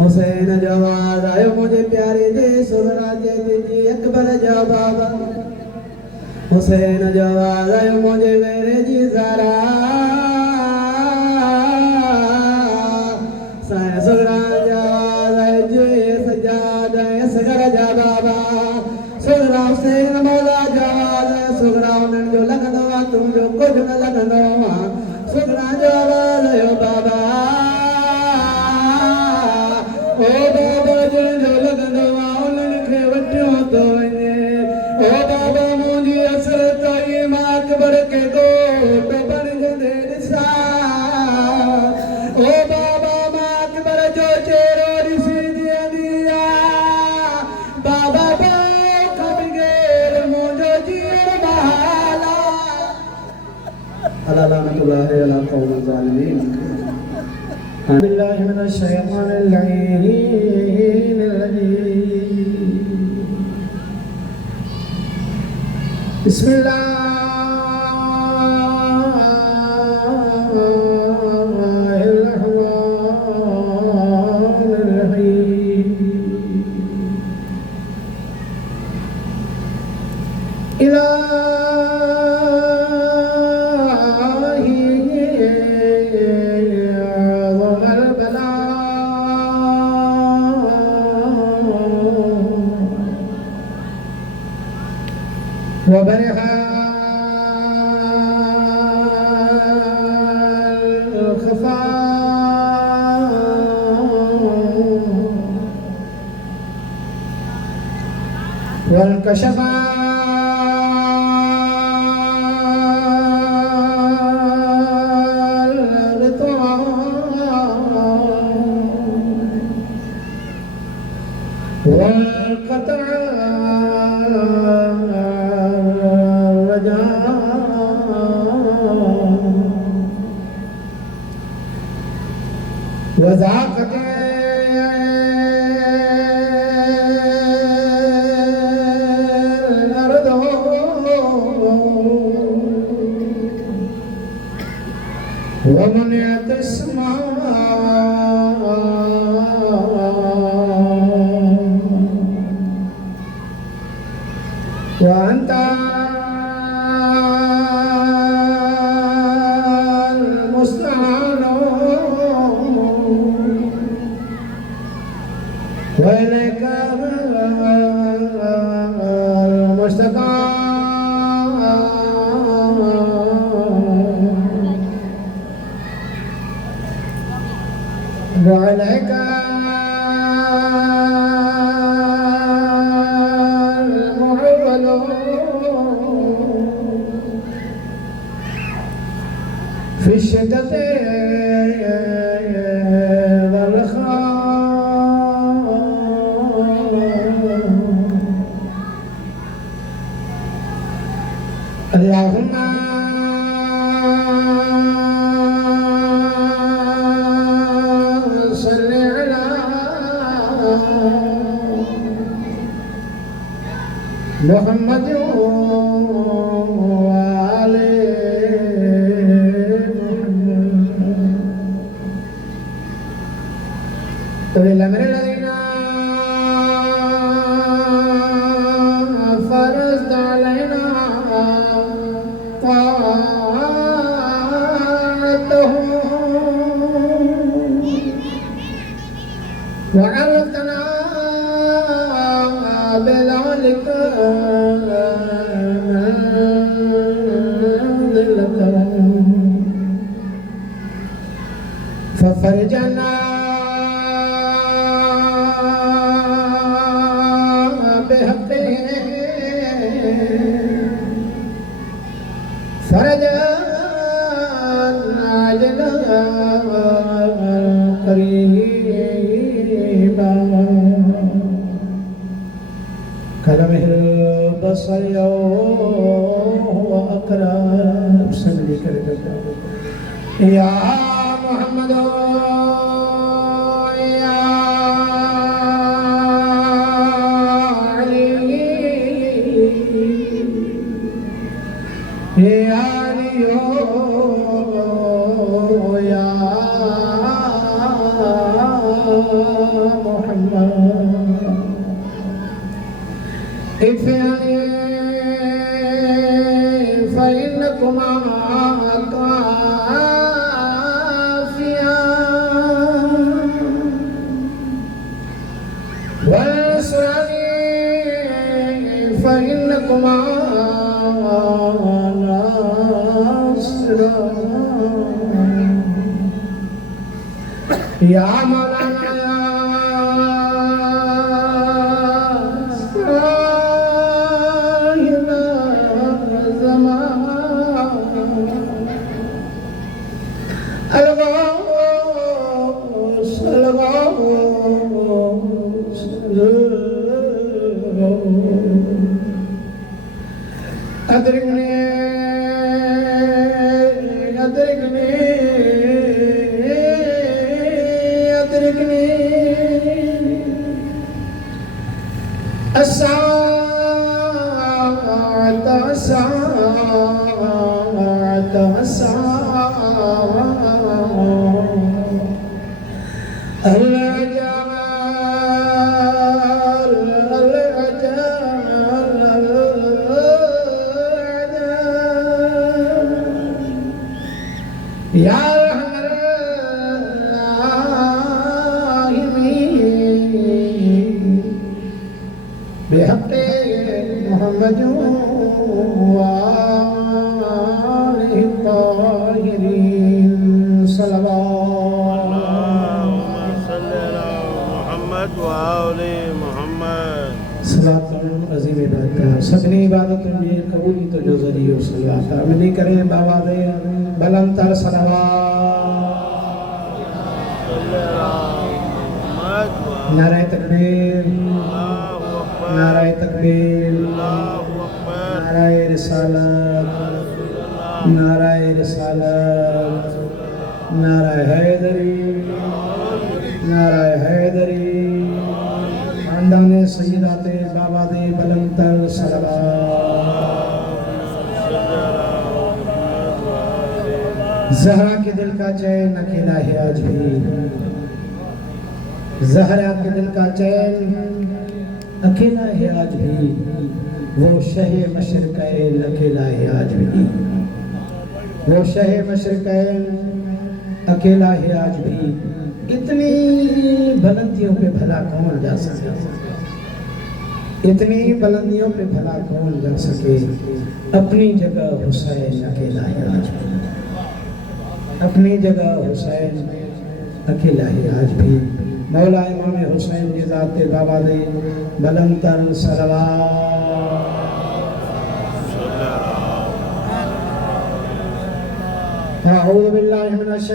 हुसैन जवाद आयो मुझे प्यारे दे सुगरा जी अकबर जा बाबा हुसैन जवाद आयो मुझे वेरे जी ज़रा साए सुगरा जवाद आयो जो सजाद सगर जा बाबा सुगरा हुसैन मौला जवाद सुगरा उन्हनि जो लॻंदो आहे तुंहिंजो कुझु न लॻंदो आहे सुगरा जवाद आयो बाबा ओ बाबा जो लगंदो आहे उन्हनि खे वठियो थो वञे ओ बाबा मुंहिंजी असर ताईं मां अकबर खे घोट बणजंदे ॾिसां ओ बाबा मां अकबर जो चेहरो ॾिसी जीअंदी आहियां बाबा बाप बग़ैर मुंहिंजो जीअण बहाल आहे अला लानतुल्लाहि अला क़ौम ज़ालिमीन बिल्लाहि मिनश शैतानिर रजीम बिस्मिल्लाहिर रहमानिर रहीम وبرها الخفاء وانكشف الغطاء وانقطع وذاقت الأرض ومنعت السماء وأنت وإليك المشتكى وعليك المعول في الشدة اللهم صل على محمد وآل محمد الأمر الذين فرضت علينا وعرفتنا بذلك ففرجنا بحقه فرجا عاجلا قريبا كلمه البصر وأقرب سنلي كريم يا محمد يا علي يا علي يا ادفعي فإنكما كافيان واسرعي فإنكما ناصران يا مولانا أدركني أدركني أدركني الساعة الساعة الساعة يا أرحم الراحمين بحق محمد وآله الطاهرين صلوات اللهم صل على محمد وآل محمد सलात अजीम इबादत सगनी इबादत में कबूली तो जो जरियो सलात अमली करें बाबा दे बुलंद तर सलावत नारे तकबीर नारे तकबीर नारे रिसालत नारे रिसालत नारे हैदरी नारे हैदरी खानदान सैयदाते बाबा दे बुलंद तर सलावत ज़हरा के दिल का चैन अकेला है आज भी ज़हरा के दिल का चैन अकेला है आज भी वो शह मशरक़ैन अकेला है आज भी वो शह मशरक़ैन अकेला है आज भी इतनी बुलंदियों पे भला कौन जा सके इतनी बुलंदियों पे भला कौन जा सके अपनी जगह हुसैन अकेला है आज भी अपनी जगह हुसैन अकेला है आज भी मौला इमाम हुसैन की ज़ात बाबा दे बुलंद तर सलावत। अऊज़ु बिल्लाहि मिनश